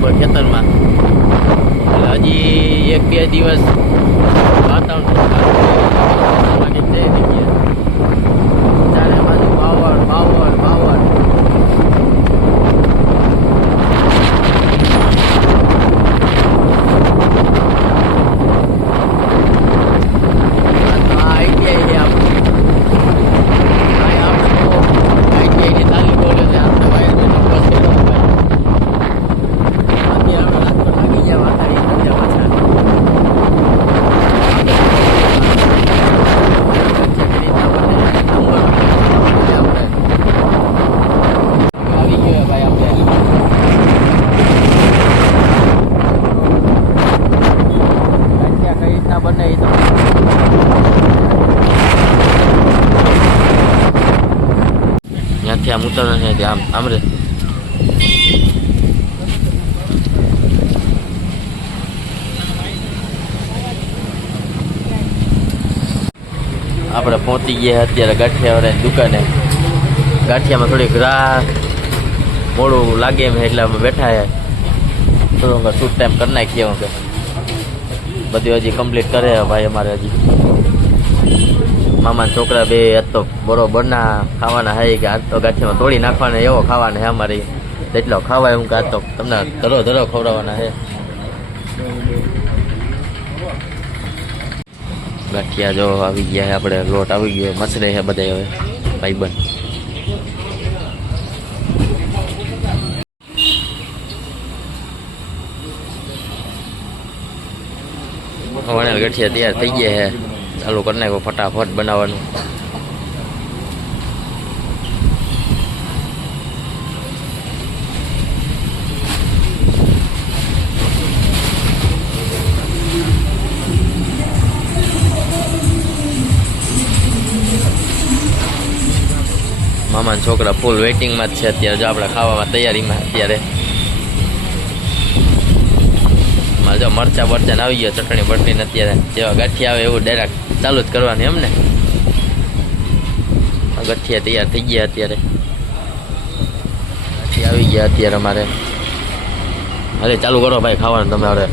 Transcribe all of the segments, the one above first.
બરોબર ખેતરમાં. એટલે હજી 1-2 દિવસ વાતાવરણ થઈ ગયા. ચારે બાજુ પાવર પાવર પાવર. ત્યાંથી આમ ઉતરવાનું છે આમ રે આપણે પહોંચી ગયા અત્યારે ગાંઠિયાવાળાની દુકાને. ગાંઠિયામાં થોડીક રાહ મોડું લાગે એમ એટલે અમે બેઠા છે. થોડું શૂટ ટાઈમ કરી નાખીએ હું કે બધું હજી કમ્પ્લીટ કરે ભાઈ અમારે. હજી મામાના છોકરા બે આજ તો બરોબરના ખાવાના હે કે આજ તો ગાંઠિયામાં તોડી નાખવાના એવો ખાવાના હે અમારે. જેટલો ખાવાય હું કે આજ તો તમને ધરો ધરો ખવડાવવાના હે. ગાંઠિયા જો આવી ગયા છે આપણે. લોટ આવી ગયો મસરે છે બધા હવે ભાઈબંધ. વણેલ ગાંઠિયા તૈયાર થઈ ગયા છે. ચાલુ કરી નાખો ફટાફટ બનાવવાનું. મામાના છોકરા ફૂલ વેઇટિંગમાં જ છે અત્યારે. જો આપણે ખાવામાં તૈયારીમાં અત્યારે. જો મરચા બરચા આવી ગયો ચટણી બટણી અત્યારે જેવા ગાંઠિયા આવે એવું ડાયરેક્ટ ચાલુ જ કરવાનું એમ ને. ગાંઠિયા તૈયાર થઈ ગયા અત્યારે. ગાંઠિયા આવી ગયા અત્યારે અમારે. અરે ચાલુ કરો ભાઈ ખાવાનું તમે. હવે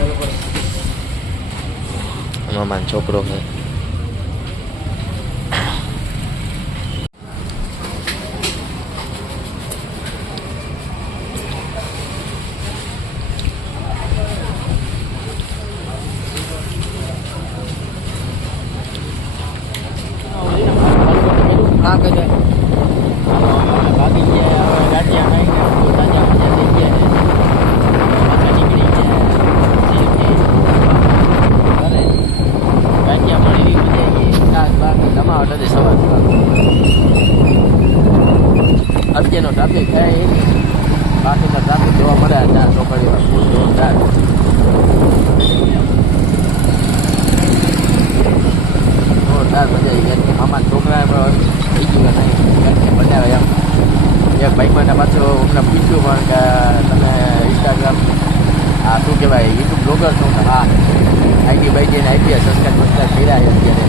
મામાનો છોકરો છે. ભાગી ગયા ગાંઠિયા ખાઈ ગયા. તાજા મજા થઈ ગયા. નીકળી ગયા ઘરે. ગાંઠિયા પણ એવી મજા આવી. શાક બાકી જમાવટ હતી સવાર. અત્યારનો ટ્રાફિક થાય બાકી તો ટ્રાફિક જોવા મળે. 4 ચોકડીમાં ફૂલ જોરદાર. જોરદાર મજા આવી ગયા. મામાના છોકરા થઈ ગયું કે નહીં બનાવે એમ. એક ભાઈબંધને પાછું અમને પૂછ્યું પણ કે તમે ઇન્સ્ટાગ્રામ આ શું કહેવાય યુટ્યુબ બ્લોગર છો ને? હા આઈડી બાઈડીને આપીએ સબસ્ક્રાઈબ કર્યા છે અત્યારે.